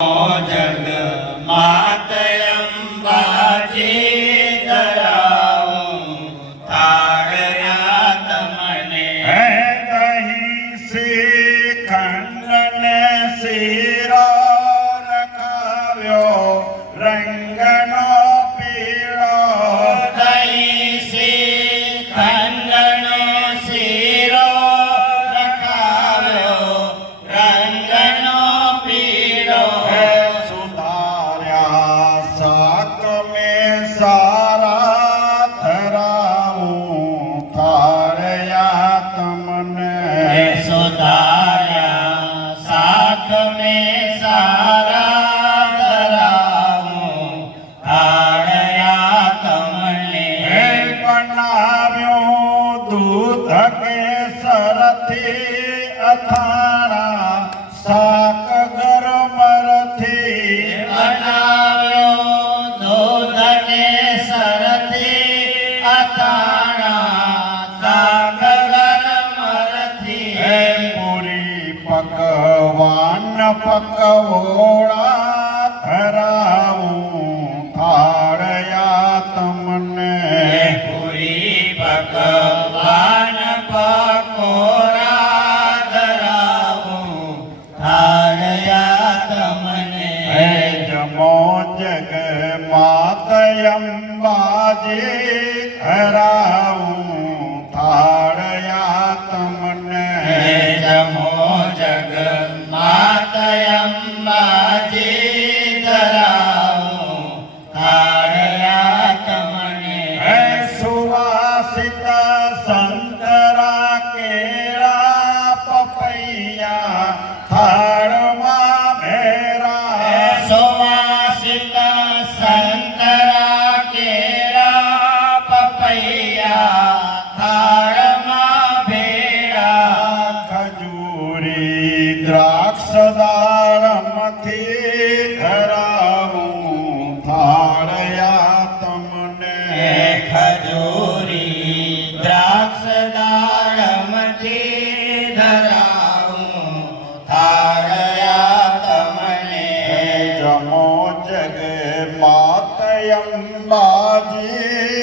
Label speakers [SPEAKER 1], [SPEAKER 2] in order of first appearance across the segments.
[SPEAKER 1] ਜਗ વટાણા શાક ગરમરથી
[SPEAKER 2] બનાવ્યો. દૂધને સરથી અટાણા શાક ગરમરથી
[SPEAKER 1] પૂરી પકવાન
[SPEAKER 2] પકવો. અંબાજી ધરાવું
[SPEAKER 1] દ્રાક્ષદારમથી ધરાવું ફાળયા તમને. ખજૂરી દ્રાક્ષદારમથી ધરાવું ફાળયા તમને. જમો જગ માતયંબાજી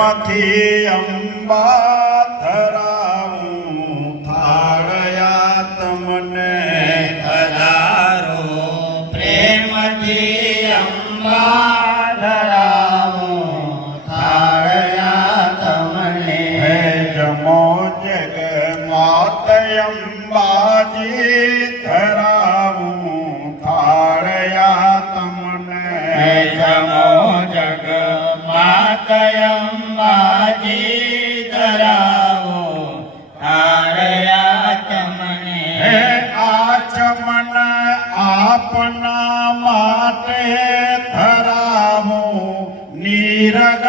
[SPEAKER 1] மதியே அம்பா આપના માટે ધરાવું નિરગ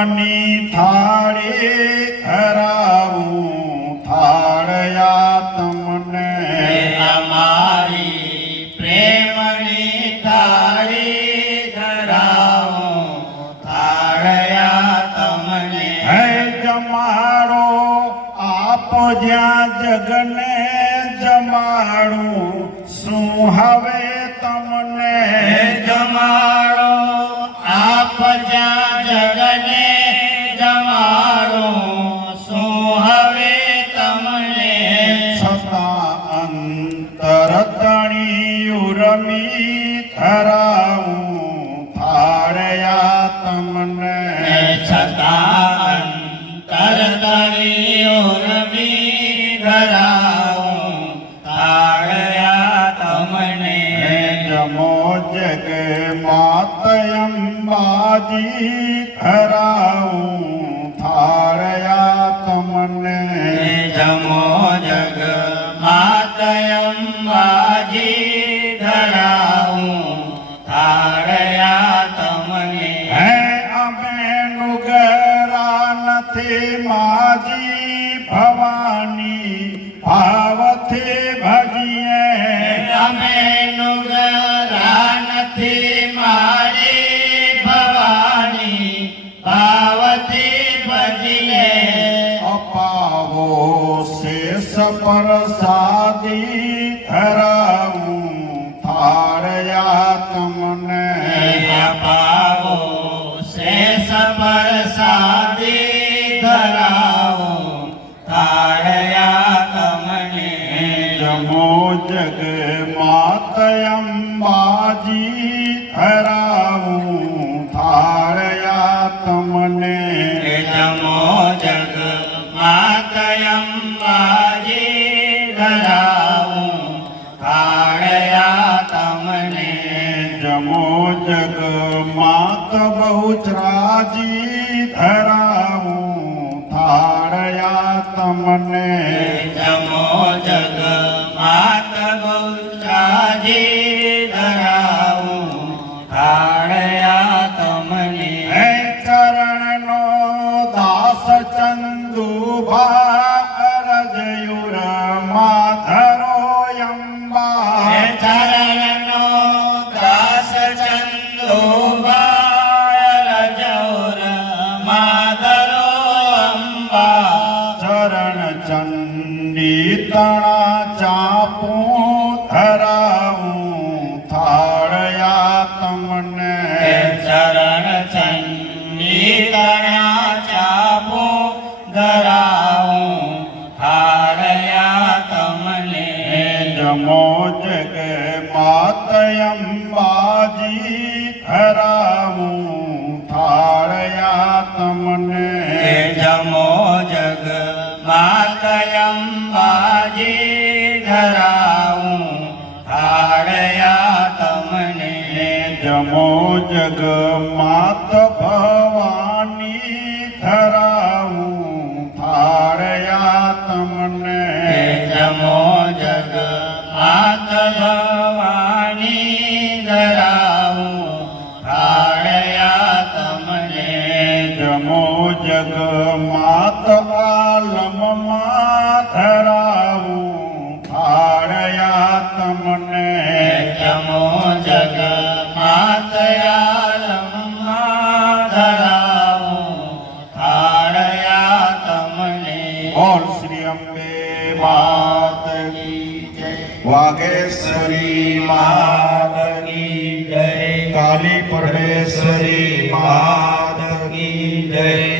[SPEAKER 1] પ્રેમની થાળી ધરાવું થાળયા તમને.
[SPEAKER 2] અમારી પ્રેમની થાળી ધરાવું થાળયા તમને.
[SPEAKER 1] હે જમાડો આપ જ્યાં જગને જમાડો શું હવે તમને? છતાં અંતર તણી ઉરમી ધરાવું થાળયા તમને.
[SPEAKER 2] છતાં અંતર તળિયો રમી ધરાવું
[SPEAKER 1] જમો જગ માત અંબાજી ધરાવું થાળયા તમને પ્રસાદી ધરાવું થાળયા તમને.
[SPEAKER 2] પાવો શેષ પરસાદી ધરાવો થાળયા તમને.
[SPEAKER 1] જમો જગ માત અંબાજી
[SPEAKER 2] બાજી ધરાવું તાળયા તમને
[SPEAKER 1] જમો જગ માત બહુચરાજી ધરાવું. થાળયા તમને
[SPEAKER 2] જમો જગ માત ગૌરાજી ધરાવું
[SPEAKER 1] તણા ચાપું ધરાવું થાળયા તમને.
[SPEAKER 2] ચરણ ચંડી તણા ચાપો ધરાવું. બાજી ધરાવું હારયા તમને
[SPEAKER 1] જમો જગ જય